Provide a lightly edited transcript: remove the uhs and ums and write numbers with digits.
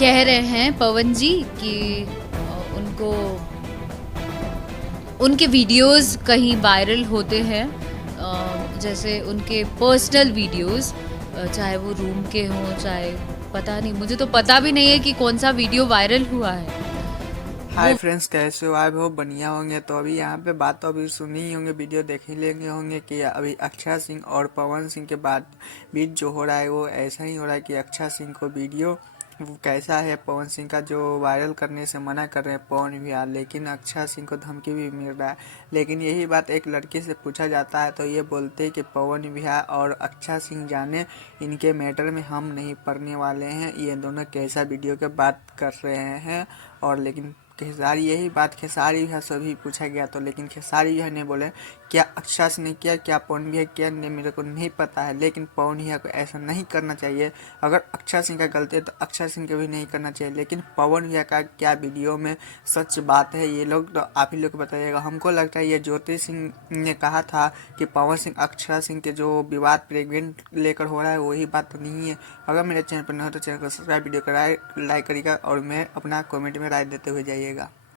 कह रहे हैं पवन जी कि उनको उनके वीडियोस कहीं वायरल होते हैं, जैसे उनके पर्सनल वीडियोस, चाहे वो रूम के हों, चाहे पता नहीं, मुझे तो पता भी नहीं है कि कौन सा वीडियो वायरल हुआ है हाय वो। फ्रेंड्स, कैसे हो आप? बहुत बढ़िया होंगे। तो अभी यहाँ पे बात तो अभी सुनी ही होंगे, वीडियो देख ही लेंगे होंगे कि अभी अक्षय सिंह और पवन सिंह के बाद बीच जो हो रहा है वो ऐसा ही हो रहा है कि अक्षय सिंह को वीडियो वो कैसा है, पवन सिंह का जो वायरल करने से मना कर रहे हैं पवन भैया, लेकिन अक्षय सिंह को धमकी भी मिल रहा है। लेकिन यही बात एक लड़के से पूछा जाता है तो ये बोलते हैं कि पवन भैया और अक्षय सिंह जाने, इनके मैटर में हम नहीं पड़ने वाले हैं, ये दोनों कैसा वीडियो के बात कर रहे हैं। और लेकिन खेसारी, यही बात खेसारी भैया से भी पूछा गया तो लेकिन खेसारी भैया ने बोले क्या अक्षय सिंह ने किया, क्या पवन भैया किया, ने मेरे को नहीं पता है, लेकिन पवन भैया को ऐसा नहीं करना चाहिए। अगर अक्षय सिंह का गलती है तो अक्षय सिंह को भी नहीं करना चाहिए, लेकिन पवन भैया का क्या वीडियो में सच बात है ये लोग तो आप ही लोग बताइएगा। हमको लगता है ये ज्योति सिंह ने कहा था कि पवन सिंह अक्षय सिंह के जो विवाद प्रेग्नेंट लेकर हो रहा है वही बात तो नहीं है। अगर मेरे चैनल पर न हो तो चैनल को सब्सक्राइब, वीडियो को लाइक करिएगा और मैं अपना कमेंट में राय देते हुए जाइएगा।